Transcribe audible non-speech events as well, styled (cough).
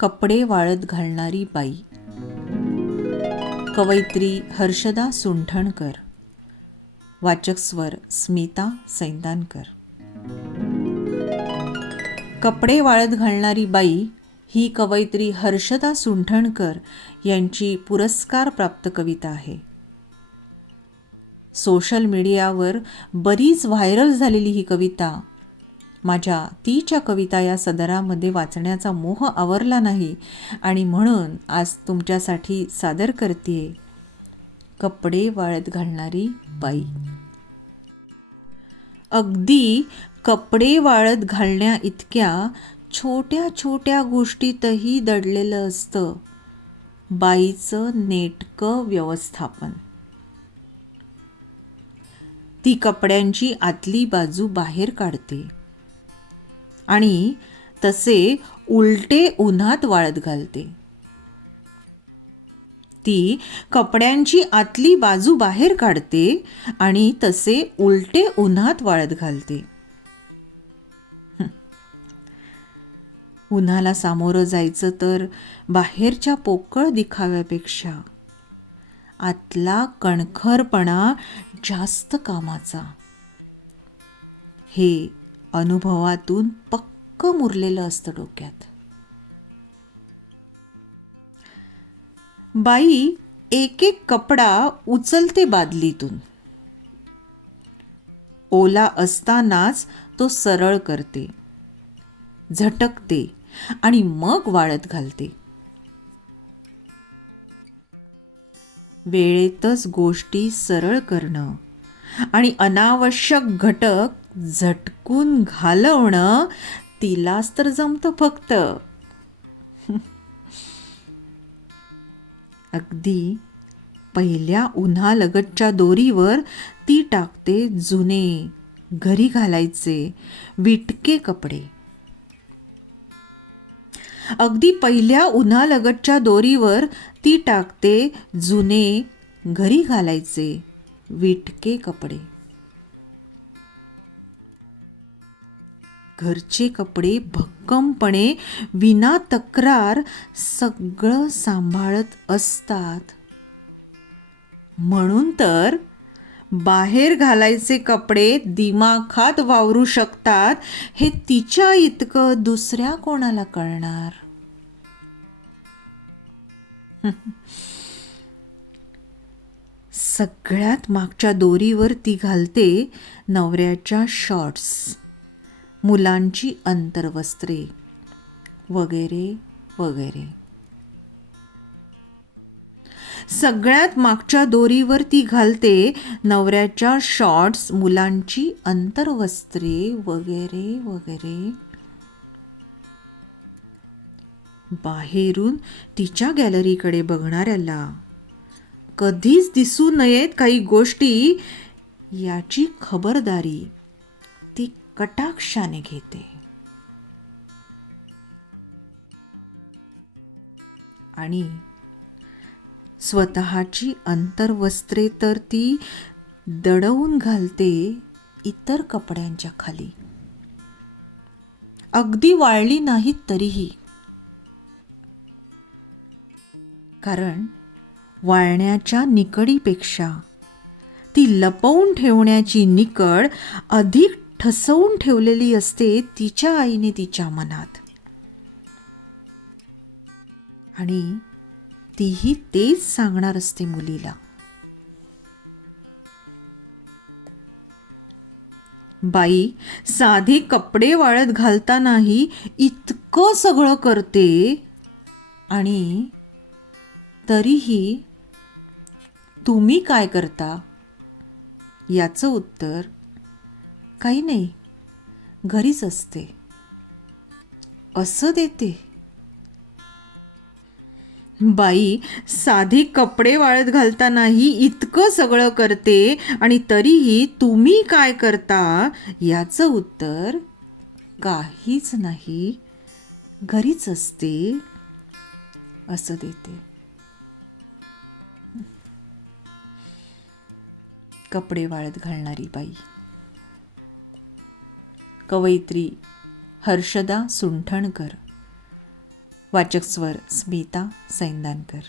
कपडे वाळत घालणारी बाई. कवयित्री हर्षदा सुंठणकर. वाचक स्वर स्मिता सैंदानकर. कपडे वाळत घालणारी बाई ही कवयित्री हर्षदा सुंठणकर यांची पुरस्कार प्राप्त कविता आहे. सोशल मीडियावर बरीच व्हायरल झालेली ही कविता माझ्या तीच्या कविता या सदरामध्ये वाचण्याचा मोह आवरला नाही आणि म्हणून आज तुमच्यासाठी सादर करते कपडे वाळत घालणारी बाई. अगदी कपडे वाळत घालण्या इतक्या छोट्या छोट्या गोष्टीतही दडलेलं असतं. बाईचं नेटकं व्यवस्थापन. ती कपड्यांची आतली बाजू बाहेर काढते. आणि तसे उलटे उन्हात वाळत घालते. ती कपड्यांची आतली बाजू बाहेर काढते आणि तसे उलटे उन्हात वाळत घालते. उन्हाला सामोरं जायचं तर बाहेरच्या पोकळ दिखाव्यापेक्षा आतला कणखरपणा जास्त कामाचा. हे अनुभवातून पक्क मुरलेलं असतं डोक्यात. बाई एक एक कपडा उचलते बादलीतून. ओला असतानाच तो सरळ करते झटकते आणि मग वाळत घालते. वेळेतच गोष्टी सरळ करणं आणि अनावश्यक घटक झटकून घालवणं तिलाच तर जमतं फक्त. (laughs) अगदी पहिल्या उन्हालगतच्या दोरीवर ती टाकते जुने घरी घालायचे विटके कपडे. अगदी पहिल्या उन्हालगतच्या दोरीवर ती टाकते जुने घरी घालायचे विटके कपडे. घरचे कपडे भक्कमपणे विना तक्रार सगळं सांभाळत असतात. म्हणून तर बाहेर घालायचे कपडे दिमाखात वावरू शकतात हे तिच्या इतकं दुसऱ्या कोणाला कळणार? सगळ्यात मागच्या दोरीवर ती घालते नवऱ्याच्या शॉर्ट्स मुलांची अंतर्वस्त्रे. वगैरे वगैरे. सगळ्यात मागच्या दोरीवर ती घालते नवऱ्याच्या शॉर्ट्स मुलांची अंतर्वस्त्रे वगैरे वगैरे. बाहेरून तिच्या गॅलरीकडे बघणाऱ्याला कधीच दिसू नयेत काही गोष्टी याची खबरदारी. कटाक्षाने घेते. आणि स्वतःची अंतर्वस्त्रे तर ती दडवून घालते इतर कपड्यांच्या खाली. अगदी वाळली नाहीत तरीही. कारण वाळण्याच्या निकडीपेक्षा ती लपवून ठेवण्याची निकड अधिक ठसवून ठेवलेली असते तिच्या आईने तिच्या मनात. आणि तीही तेच सांगणार असते मुलीला. बाई साधे कपडे वाळत घालतानाही इतकं सगळं करते आणि तरीही तुम्ही काय करता? याचं उत्तर काही नाही. घरीच असते. असं देते. बाई साधी कपडे वाळत घालतानाही इतकं सगळं करते आणि तरीही तुम्ही काय करता? याचं उत्तर काहीच नाही. घरीच असते. असं देते. कपडे वाळत घालणारी बाई. कवयित्री हर्षदा सुंठणकर. वाचक स्वर स्मिता सैंदानकर.